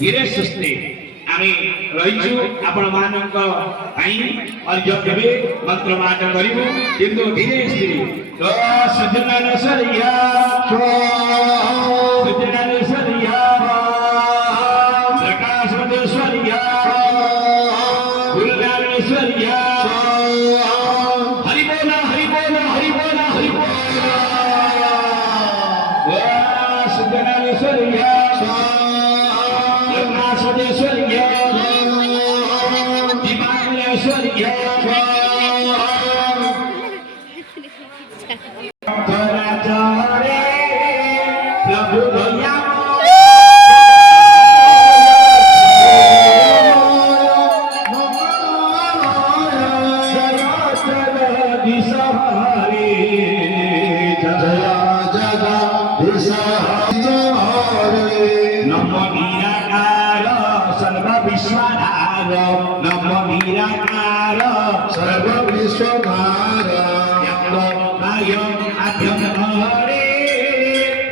धीरे सुस्ते आमे रहिछु आपण मानक आई अर्घ्य देबे मंत्र पाठ करिबु किंतु धीरे स्थिर तो सिद्धनारेश्वरिया सिद्धनारेश्वरिया प्रकाशवतेश्वरिया गुरुनारेश्वरिया हरि बोल हरि बोल हरि बोल हरि बोल सिद्धनारेश्वरिया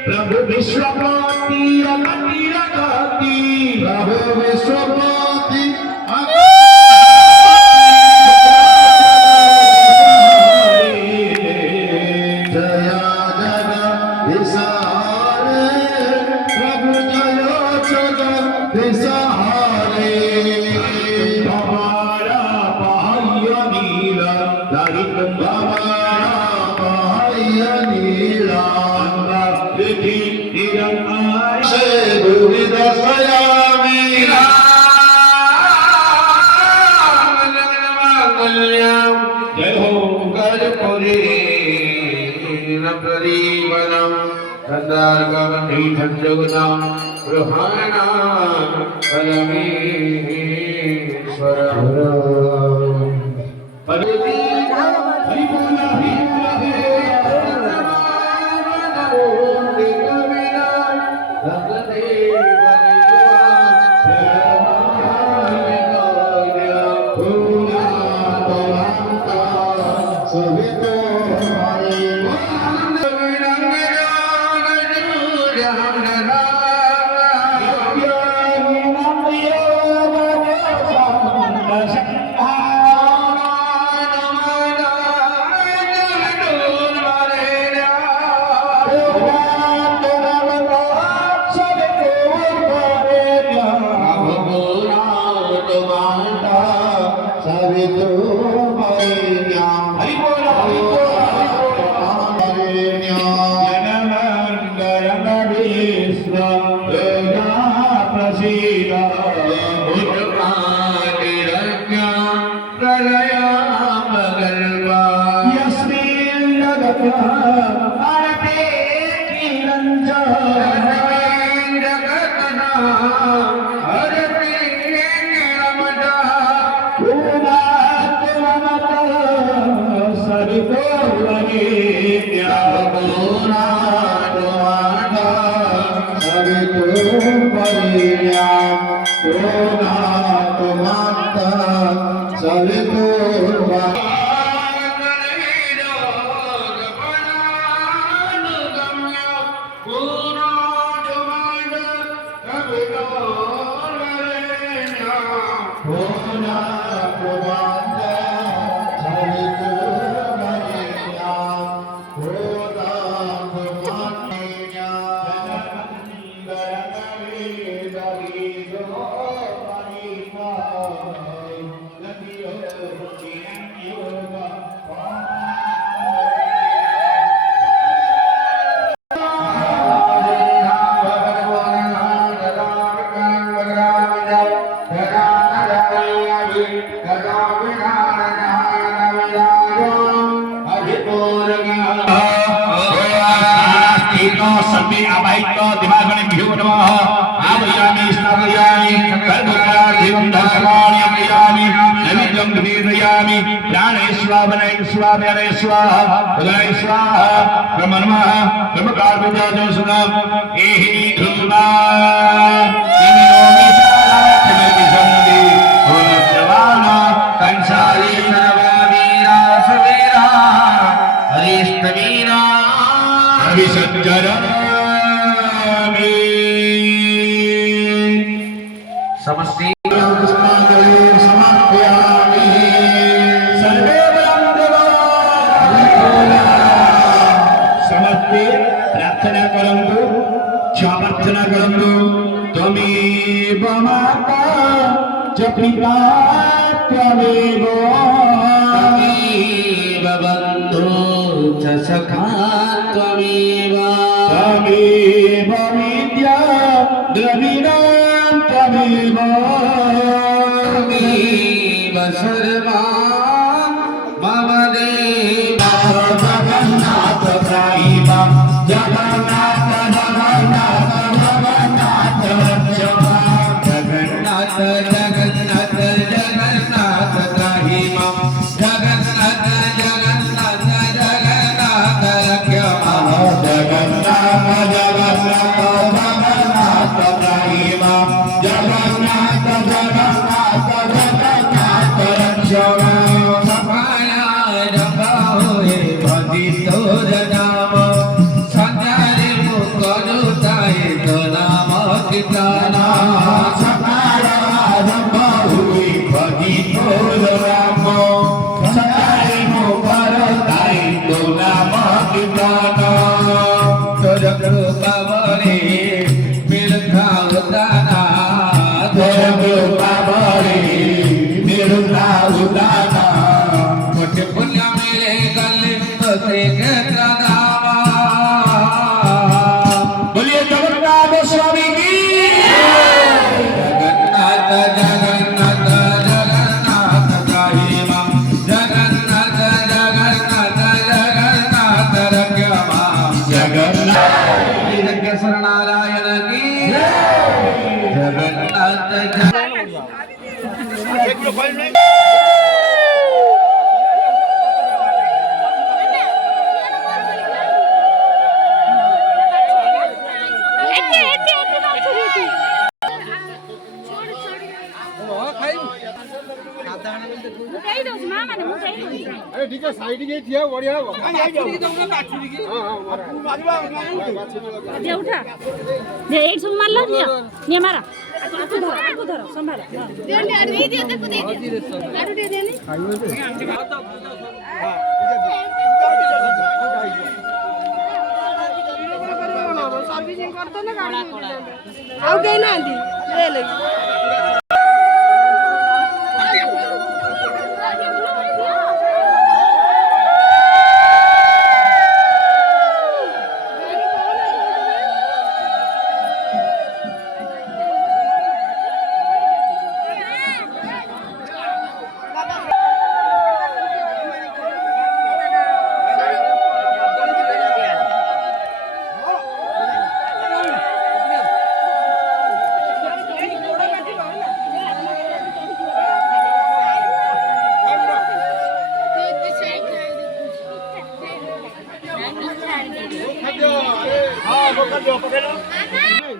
प्रभु विश्वपति प्रभु विश्वपति पाहित दिवागणेभ्यो नमः आवयामि स्नापयामि कर्मकार्यं धर्माणि अपयामि नैवेद्यं निवेदयामि प्राणे स्वावने स्वावने स्वाहा उदय स्वाहा ब्रह्म नमः ब्रह्मकार्यं सुनाम एहि ध्रुवा इनोमि साराक्षमेति सन्ति ओनत्रवाना कंसारी सर्ववीरा सवेरा हरिस्तवीरा हरिसज्जरामि समस्ते समर्पयामि सर्वे समर्पे प्रार्थना करन्तु क्षमार्थना करन्तु त्वमेव माता च पिता त्वमेव बन्धु च सखा त्वमेव त्वमेव विद्या द्रविणां त्वमेव सर्वा मम देव जगन्नाथ त्रायिव जगन्नाथ जगन्नाथ जगन्नाथ जगन्नाथ जगन्नाथ जगन्नाथ त्रायिव जगन्नाथ जगन्नाथ जगन्नाथ रक्षमाः जगन्नाथ जगन्नाथ जगन्नाथ त्रायिव जगन्नाथ जगन्नाथ जगन्नाथ सफाया जपाओए भजितो जनाम संजारे मुकरुताए तो नाम किताना सफाया जपाओए भजितो जनाम संजारे मुकरुताए तो नाम किताना तो जगरूपा बने मिलता उताना तो जगरूपा बने मिलता उताना मुझे पुण्य मिले गले तो से नामा बोलिए जगन्नाथ स्वामी की जगन्नाथ जगन्नाथ जगन्नाथ त्रायिमा जगन्नाथ जगन्नाथ जगन्नाथ रक्षमा जगन्नाथ शरणारायण की जगन्नाथ अरे ठीक है साइड के थिया बढ़िया हो जे उठा जे एक सुन मार लो ने मारा आको धरो संभाल दे दे देखो दे आरो दे दे सर्विसिंग करतो ना गाड़ी आउ गई ना आंधी ले ले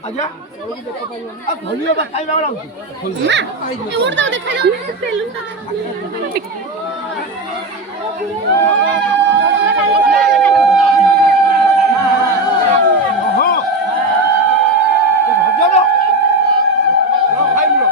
आजा अब भलियो बा खाई बावला ना ए उड़ दो देखा जाओ पेलू हो तो भजो नो खाई लो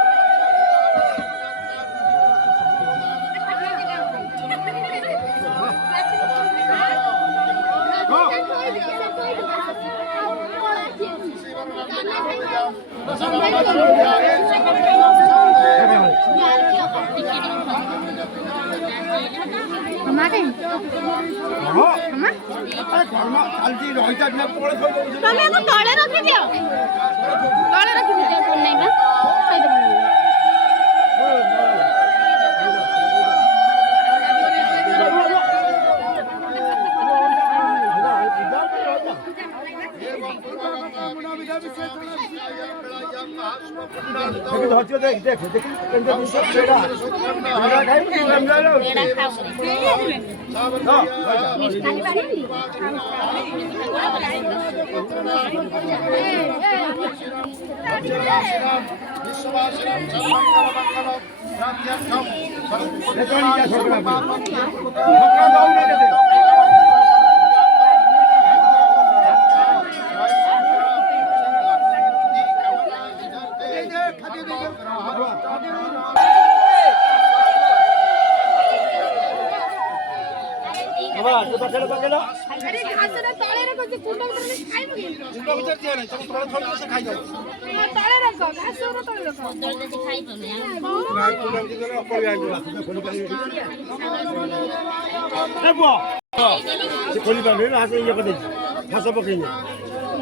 हमारे हो हम घरमा खाली रहिता न पळे थोइ दउ तमे को तळे रखि दियो तळे रखि दियो कोन नै बा खाइ दो দেখি ধরছি দেখ দেখ দেখি কেন্দ্র বিষয় সেটা আমরা খাইব কি আমরা মিষ্টি বাড়ি ছোকরা ছোকরা দাও না দে বাবা তো পাছড় পাছড় আরে ঘাসটা তলে রাখো যে কুন্ডা করে খাইব কি কুন্ডা ভিতর দিয়ে নাই তুমি তলে থলি বসে খাই যাও তলে রাখো ঘাসটা তলে রাখো দলতে খাইব না নাই কুন্ডা ভিতর অপরি আইবো খলি পানি দেখো সে খলি পানি না আছে ইয়ে করে ঘাস পকাই না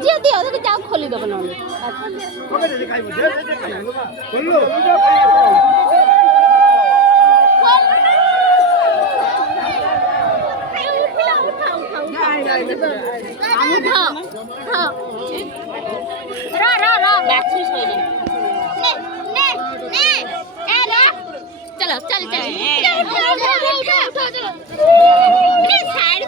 দিয়ে দিও ওকে যাও খোলি দেব না পকাই দে খাইবো দে দে খাইবো না বললো चलो चल चल साइड